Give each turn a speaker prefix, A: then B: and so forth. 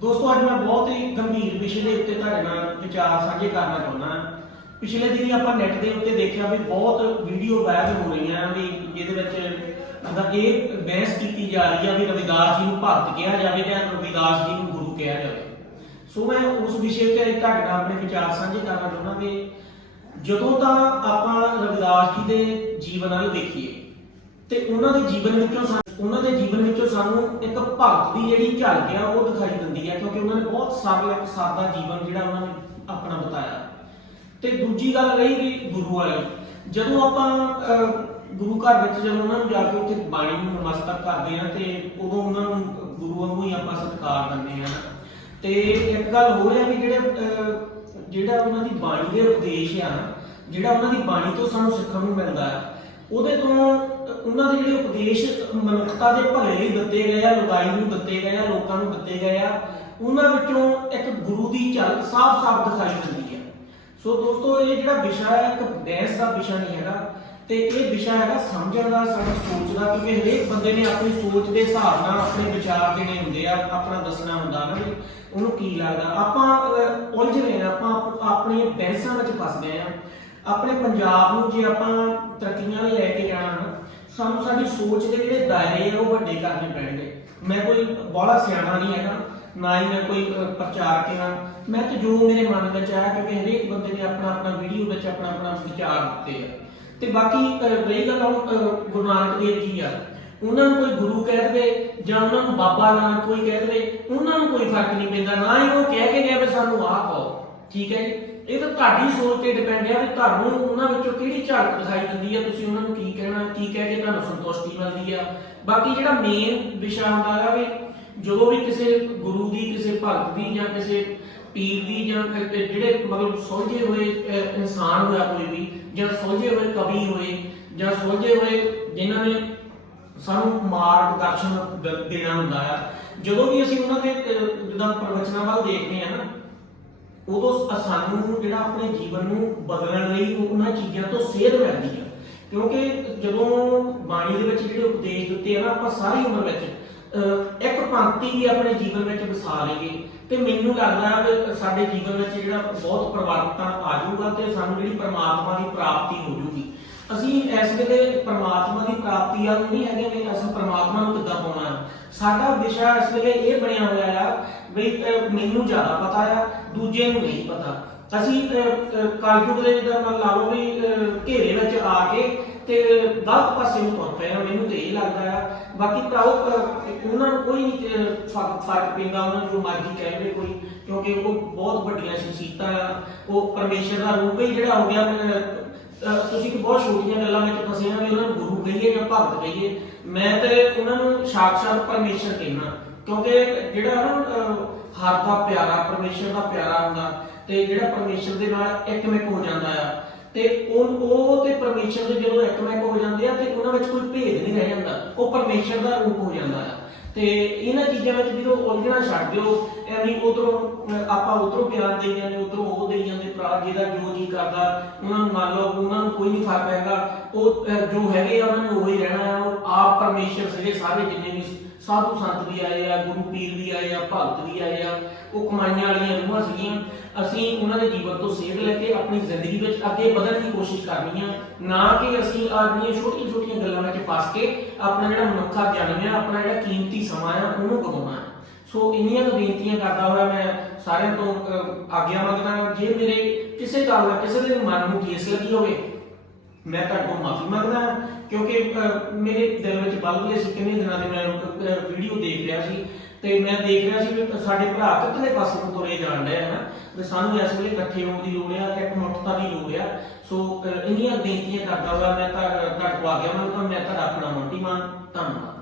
A: ਦੋਸਤੋ, ਅੱਜ ਮੈਂ ਬਹੁਤ ਹੀ ਗੰਭੀਰ ਵਿਸ਼ੇ ਦੇ ਉੱਤੇ ਤੁਹਾਡੇ ਨਾਲ ਵਿਚਾਰ ਸਾਂਝੇ ਕਰਨਾ ਚਾਹੁੰਦਾ ਹਾਂ। ਪਿਛਲੇ ਦਿਨੀ ਆਪਾਂ ਨੈਟ ਦੇ ਉੱਤੇ ਦੇਖਿਆ ਵੀ ਬਹੁਤ ਵੀਡੀਓ ਵਾਇਰਲ ਹੋ ਰਹੀਆਂ ਵੀ ਜਿਹਦੇ ਵਿੱਚ ਮਤਲਬ ਇਹ ਬਹਿਸ ਕੀਤੀ ਜਾ ਰਹੀ ਆ ਵੀ ਰਵਿਦਾਸ ਜੀ ਨੂੰ ਭਗਤ ਕਿਹਾ ਜਾਵੇ ਜਾਂ ਰਵਿਦਾਸ ਜੀ ਨੂੰ ਗੁਰੂ ਕਿਹਾ ਜਾਵੇ। ਸੋ ਮੈਂ ਉਸ ਵਿਸ਼ੇ ਤੇ ਤੁਹਾਡੇ ਨਾਲ ਆਪਣੇ ਵਿਚਾਰ ਸਾਂਝੇ ਕਰਨਾ ਚਾਹੁੰਦਾ ਵੀ ਜਦੋਂ ਤਾਂ ਆਪਾਂ ਰਵਿਦਾਸ ਜੀ ਦੇ ਜੀਵਨ ਵੱਲ ਦੇਖੀਏ, ਤੇ ਉਹਨਾਂ ਦੇ ਜੀਵਨ ਵਿੱਚੋਂ ਉਹਨਾਂ ਦੇ ਜੀਵਨ ਵਿੱਚੋਂ ਸਾਨੂੰ ਇੱਕ ਭਗਤ ਦੀ ਜਿਹੜੀ ਝਲਕ ਆ, ਉਹ ਦਿਖਾਈ ਦਿੰਦੀ ਹੈ ਕਿਉਂਕਿ ਉਹਨਾਂ ਨੇ ਬਹੁਤ ਸਰਲ ਇੱਕ ਸਾਦਾ ਜੀਵਨ ਜਿਹੜਾ ਉਹਨਾਂ ਨੇ ਆਪਣਾ ਬਤਾਇਆ। ਤੇ ਦੂਜੀ ਗੱਲ ਰਹੀ ਵੀ ਗੁਰੂ ਵਾਲੀ। ਜਦੋਂ ਆਪਾਂ ਗੁਰੂ ਘਰ ਵਿੱਚ ਜਦੋਂ ਉਹਨਾਂ ਨੂੰ ਜਾ ਕੇ ਉੱਥੇ ਬਾਣੀ ਨੂੰ ਨਮਸਤਕ ਕਰਦੇ ਆ, ਤੇ ਉਦੋਂ ਉਹਨਾਂ ਨੂੰ ਗੁਰੂ ਵਾਂਗੂ ਹੀ ਆਪਾਂ ਸਤਿਕਾਰ ਦਿੰਦੇ ਆ। ਤੇ ਇੱਕ ਗੱਲ ਹੋਰ ਹੈ ਵੀ ਜਿਹੜੇ ਜਿਹੜਾ ਉਹਨਾਂ ਦੀ ਬਾਣੀ ਦੇ ਉਪਦੇਸ਼ ਆ, ਜਿਹੜਾ ਉਹਨਾਂ ਦੀ ਬਾਣੀ ਤੋਂ ਸਾਨੂੰ ਸਿੱਖਣ ਨੂੰ ਮਿਲਦਾ ਹੈ ਉਹਦੇ ਤੋਂ ਉਹਨਾਂ ਦੇ ਜਿਹੜੇ ਉਪਦੇਸ਼ ਮਨੁੱਖਤਾ ਦੇ ਭਲੇ ਲਈ ਦਿੱਤੇ ਗਏ ਆ, ਲੁਗਾਈ ਨੂੰ ਦਿੱਤੇ ਗਏ ਆ, ਲੋਕਾਂ ਨੂੰ ਦਿੱਤੇ ਗਏ ਆ, ਉਹਨਾਂ ਵਿੱਚੋਂ ਇੱਕ ਗੁਰੂ ਦੀ ਝਲਕ ਸਾਫ਼-ਸਾਫ਼ ਦਿਖਾਈ ਦਿੰਦੀ ਹੈ ਸੋ ਦੋਸਤੋ, ਇਹ ਜਿਹੜਾ ਵਿਸ਼ਾ ਹੈ, ਇੱਕ ਬਹਿਸ ਦਾ ਵਿਸ਼ਾ ਨਹੀਂ ਹੈਗਾ ਤੇ ਇਹ ਵਿਸ਼ਾ ਹੈਗਾ ਸਮਝਣ ਦਾ ਸਾਡਾ ਸੋਚ ਦਾ, ਕਿਉਂਕਿ ਹਰੇਕ ਬੰਦੇ ਨੇ ਆਪਣੀ ਸੋਚ ਦੇ ਹਿਸਾਬ ਨਾਲ, ਆਪਣੇ ਵਿਚਾਰ ਦੇਣੇ ਹੁੰਦੇ ਆ, ਆਪਣਾ ਦੱਸਣਾ ਹੁੰਦਾ ਨਾ ਵੀ ਉਹਨੂੰ ਕੀ ਲੱਗਦਾ। ਆਪਾਂ ਉਲਝ ਰਹੇ ਆ, ਆਪਾਂ ਆਪ- ਆਪਣੀਆਂ ਬਹਿਸਾਂ ਵਿੱਚ ਫਸ ਗਏ ਆ। ਆਪਣੇ ਪੰਜਾਬ ਨੂੰ ਜੇ ਆਪਾਂ ਤਰੱਕੀਆਂ ਲਈ ਲੈ ਕੇ ਜਾਣਾ ਨਾ ਸਾਨੂੰ ਸਾਡੀ ਸੋਚ ਦੇ ਜਿਹੜੇ ਦਾਇਰੇ ਆ ਉਹ ਵੱਡੇ ਕਰਨੇ ਪੈਣਗੇ। ਮੈਂ ਕੋਈ ਬੜਾ ਸਿਆਣਾ ਨਹੀਂ ਹੈਗਾ ਨਾ ਹੀ ਮੈਂ ਕੋਈ ਅਹ, ਪ੍ਰਚਾਰਕ ਹਾਂ ਮੈਂ ਤਾਂ ਜੋ ਮੇਰੇ ਮਨ ਵਿੱਚ ਆਇਆ ਕਿਉਂਕਿ ਹਰੇਕ ਬੰਦੇ ਨੇ ਆਪਣਾ ਆਪਣਾ ਵੀਡੀਓ ਵਿੱਚ ਆਪਣਾ ਆਪਣਾ ਵਿਚਾਰ ਦਿੱਤੇ ਆ। ਤੇ ਬਾਕੀ ਰਹੀ ਗੱਲ ਹੁਣ ਗੁਰੂ ਨਾਨਕ ਦੇਵ ਜੀ ਆ। ਉਹਨਾਂ ਨੂੰ ਕੋਈ ਗੁਰੂ ਕਹਿ ਦੇਵੇ ਜਾਂ ਉਹਨਾਂ ਨੂੰ ਬਾਬਾ ਨਾਨਕ ਕੋਈ ਕਹਿ ਦੇਵੇ ਉਹਨਾਂ ਨੂੰ ਕੋਈ ਫ਼ਰਕ ਨਹੀਂ ਪੈਂਦਾ। ਨਾ ਹੀ ਉਹ ਕਹਿ ਕੇ ਗਿਆ ਵੀ ਸਾਨੂੰ ਆਹ ਕਹੋ। ਠੀਕ ਹੈ ਜੀ? ਇਹ ਤਾਂ ਤੁਹਾਡੀ ਸੋਚ ਤੇ ਡਿਪੈਂਡ ਹੈ ਵੀ ਤੁਹਾਨੂੰ ਉਹਨਾਂ ਵਿੱਚੋਂ ਕਿਹੜੀ ਝਲਕ ਦਿਖਾਈ ਦਿੰਦੀ ਹੈ ਤੁਸੀਂ ਉਹਨਾਂ ਨੂੰ ਕੀ ਕਹਿਣਾ ਕੀ ਕਹਿ ਕੇ ਤੁਹਾਨੂੰ ਸੰਤੁਸ਼ਟੀ ਮਿਲਦੀ ਆ? ਬਾਕੀ ਜਿਹੜਾ ਮੇਨ ਵਿਸ਼ਾ ਹੁੰਦਾ ਹੈ ਵੀ ਜਦੋਂ ਵੀ ਕਿਸੇ ਗੁਰੂ ਦੀ ਕਿਸੇ ਭਗਤ ਦੀ ਜਾਂ ਕਿਸੇ ਪੀਰ ਦੀ ਜਾਂ ਜਿਹੜੇ ਮਤਲਬ ਸੁਲਝੇ ਹੋਏ ਇਨਸਾਨ ਹੋਇਆ ਕੋਈ ਵੀ ਜਾਂ ਸੁਲਝੇ ਹੋਏ ਕਵੀ ਹੋਏ ਜਾਂ ਸੁਲਝੇ ਹੋਏ ਜਿਨ੍ਹਾਂ ਨੇ ਸਾਨੂੰ ਮਾਰਗਦਰਸ਼ਨ ਦ- ਦੇਣਾ ਹੁੰਦਾ ਆ ਜਦੋਂ ਵੀ ਅਸੀਂ ਉਹਨਾਂ ਦੇ ਅਹ, ਪ੍ਰਵਚਨਾਂ ਵੱਲ ਦੇਖਦੇ ਆ ਨਾ ਉਦੋਂ ਸ- ਸਾਨੂੰ ਜਿਹੜਾ ਆਪਣੇ ਜੀਵਨ ਨੂੰ ਬਦਲਣ ਲਈ ਉਹਨਾਂ ਚੀਜ਼ਾਂ ਤੋਂ ਸੇਧ ਮਿਲਦੀ ਆ। ਕਿਉਂਕਿ ਜਦੋਂ ਬਾਣੀ ਦੇ ਵਿੱਚ ਜਿਹੜੇ ਉਪਦੇਸ਼ ਦਿੱਤੇ ਆ ਨਾ ਆਪਾਂ ਸਾਰੀ ਉਮਰ ਵਿੱਚ ਅਹ, ਇੱਕ ਪੰਕਤੀ ਵੀ ਆਪਣੇ ਜੀਵਨ ਵਿੱਚ ਵਸਾ ਲਈਏ। ਤੇ ਮੈਨੂੰ ਲੱਗਦਾ ਵੀ ਸਾਡੇ ਜੀਵਨ ਵਿੱਚ ਜਿਹੜਾ ਬਹੁਤ ਪਰਿਵਰਤਨ ਆ ਜਾਊਗਾ ਤੇ ਸਾਨੂੰ ਜਿਹੜੀ ਪਰਮਾਤਮਾ ਦੀ ਪ੍ਰਾਪਤੀ ਹੋ ਜਾਊਗੀ। ਅਸੀਂ ਇਸ ਵੇਲੇ ਪ੍ਰਮਾਤਮਾ ਦੀ ਪ੍ਰਾਪਤੀ ਵੱਲ ਨਹੀਂ ਹੈਗੇ ਵੀ ਅਸੀਂ ਪਰਮਾਤਮਾ ਨੂੰ ਕਿੱਦਾਂ ਪਾਉਣਾ ਸਾਡਾ ਵਿਸ਼ਾ ਇਸ ਵੇਲੇ ਇਹ ਬਣਿਆ ਹੋਇਆ ਆ ਵੀ ਮੈਨੂੰ ਜ਼ਿਆਦਾ ਪਤਾ ਆ ਦੂਜੇ ਨੂੰ ਨਹੀਂ ਪਤਾ। ਅਸੀਂ ਅਹ, ਦੇ ਜਿੱਦਾਂ ਮੰਨ ਲਾ ਲਓ ਵੀ ਘੇਰੇ ਵਿੱਚ ਆ ਕੇ ਤੇ ਗਲਤ ਪਾਸੇ ਨੂੰ ਤੁਰ ਪਏ ਆ ਮੈਨੂੰ ਤੇ ਇਹ ਲੱਗਦਾ ਆ। ਬਾਕੀ ਭਰਾਓ ਉਹਨਾਂ ਨੂੰ ਕੋਈ ਨਹੀਂ ਫ਼ਰਕ ਪੈਂਦਾ ਉਹਨਾਂ ਨੂੰ ਜੋ ਮਰਜ਼ੀ ਕਹਿ ਕੋਈ ਕਿਉਂਕਿ ਉਹ ਬਹੁਤ ਵੱਡੀਆਂ ਸ਼ਖਸੀਅਤਾਂ ਆ। ਉਹ ਪਰਮੇਸ਼ਰ ਦਾ ਰੂਪ ਹੀ ਜਿਹੜਾ ਹੋ ਗਿਆ ਅਹ, ਤੁਸੀਂ ਕਿ ਬਹੁਤ ਛੋਟੀਆਂ ਗੱਲਾਂ ਵਿੱਚ ਫਸੇ ਆ ਵੀ ਉਹਨਾਂ ਨੂੰ ਗੁਰੂ ਕਹੀਏ ਜਾਂ ਭਗਤ ਕਹੀਏ। ਮੈਂ ਤੇ ਉਹਨਾਂ ਨੂੰ ਸਾਖਸ਼ਾਤ ਪਰਮੇਸ਼ਰ ਕਹਿਣਾ ਕਿਉਂਕਿ ਜਿਹੜਾ ਨਾ ਅਹ, ਹਰ ਦਾ ਪਿਆਰਾ ਪਰਮੇਸ਼ਰ ਦਾ ਪਿਆਰਾ ਹੁੰਦਾ ਤੇ ਜਿਹੜਾ ਪਰਮੇਸ਼ਰ ਦੇ ਨਾਲ ਇੱਕਮਿਕ ਹੋ ਜਾਂਦਾ ਆ ਤੇ ਉਹ ਉਹ ਤੇ ਪਰਮੇਸ਼ਰ ਦੇ ਜਦੋਂ ਇੱਕਮਿਕ ਹੋ ਜਾਂਦੇ ਆ ਤੇ ਉਹਨਾਂ ਵਿੱਚ ਕੋਈ ਭੇਦ ਨਹੀਂ ਰਹਿ ਜਾਂਦਾ ਉਹ ਪਰਮੇਸ਼ਰ ਦਾ ਰੂਪ ਹੋ ਜਾਂਦਾ ਆ। ਤੇ ਇਹਨਾਂ ਚੀਜ਼ਾਂ ਵਿੱਚ ਜਦੋਂ ਉਲਝਣਾ ਛੱਡ ਦਿਓ। ਐਵੇਂ ਉਧਰੋਂ ਆਪਾਂ ਉਧਰੋਂ ਪਿਆਰ ਦੇਈ ਜਾਂਦੇ ਉਧਰੋਂ ਉਹ ਦੇਈ ਜਾਂਦੇ ਭਰਾ ਜਿਹਦਾ ਜੋ ਜੀ ਕਰਦਾ, ਉਹਨਾਂ ਨੂੰ ਮੰਨ ਲਓ, ਉਹਨਾਂ ਨੂੰ ਕੋਈ ਨਹੀਂ ਫ਼ਰਕ ਹੈਗਾ। ਉਹ ਜੋ ਹੈਗੇ ਆ, ਉਹਨਾਂ ਨੇ ਉਹੀ ਰਹਿਣਾ ਆ। ਆਪ ਪਰਮੇਸ਼ਰ ਸੀਗੇ ਸਾਰੇ ਜਿੰਨੇ ਵੀ ਸਾਧੂ ਸੰਤ ਵੀ ਆਏ ਆ, ਗੁਰੂ ਪੀਰ ਵੀ ਆਏ ਆ, ਭਗਤ ਵੀ ਆਏ ਆ, ਉਹ ਕਮਾਈਆਂ ਵਾਲੀਆਂ ਰੂਹਾਂ ਸੀਗੀਆਂ। ਅਸੀਂ ਉਹਨਾਂ ਦੇ ਜੀਵਨ ਤੋਂ ਸੇਧ ਲੈ ਕੇ ਆਪਣੀ ਜ਼ਿੰਦਗੀ ਵਿੱਚ ਅੱਗੇ ਵਧਣ ਦੀ ਕੋਸ਼ਿਸ਼ ਕਰਨੀ ਆ। ਨਾ ਕਿ ਅਸੀਂ ਆਪਣੀਆਂ ਛੋਟੀਆਂ ਛੋਟੀਆਂ ਗੱਲਾਂ ਫਸ ਕੇ ਆਪਣਾ ਜਿਹੜਾ ਮਨੁੱਖਾ ਜਨਮ ਹੈ ਆਪਣਾ ਜਿਹੜਾ ਕੀਮਤੀ ਸਮਾਂ ਆ, ਉਹਨੂੰ ਗਵਾਉਣਾ ਹੈ। ਸੋ ਇੰਨੀਆਂ ਕੁ ਬੇਨਤੀਆਂ ਕਰਦਾ ਹੋਇਆ ਮੈਂ ਸਾਰਿਆਂ ਤੋਂ ਆਗਿਆ ਮੰਗਦਾ ਜੇ ਮੇਰੇ ਕਿਸੇ ਗੱਲ ਨਾਲ ਕਿਸੇ ਦੇ ਮਨ ਨੂੰ ਠੇਸ ਲੱਗੀ ਹੋਵੇ ਮੈਂ ਤੁਹਾਡੇ ਕੋਲ ਮਾਫੀ ਮੰਗਦਾ ਹਾਂ ਕਿਉਂਕਿ ਅਹ, ਮੇਰੇ ਦਿਲ ਵਿੱਚ ਬਲ ਗਏ ਸੀ ਕਿੰਨੇ ਦਿਨਾਂ ਦੇ ਮੈਂ ਵੀਡੀਓ ਦੇਖ ਰਿਹਾ ਸੀ। ਤੇ ਮੈਂ ਦੇਖ ਰਿਹਾ ਸੀ ਵੀ ਸਾਡੇ ਭਰਾ ਕਿੱਥੇ ਪਾਸੇ ਨੂੰ ਤੁਰੇ ਜਾਣ ਡਏ ਹਨ ਵੀ ਸਾਨੂੰ ਇਸ ਵੇਲੇ ਇਕੱਠੇ ਹੋਣ ਦੀ ਲੋੜ ਆ ਇੱਕ ਮੁੱਠਤਾ ਦੀ ਲੋੜ ਆ। ਸੋ ਅਹ, ਇੰਨੀਆਂ ਬੇਨਤੀਆਂ ਕਰਦਾ ਹੋਇਆ ਮੈਂ ਤਾਂ ਤੁਹਾਡੇ ਕੋਲ ਆ ਗਿਆ ਮੈਂ ਤਾਂ ਮੈਂ ਤੁਹਾਡਾ ਆਪਣਾ ਮੰਟੀ ਮਾਨ ਧੰਨਵਾਦ।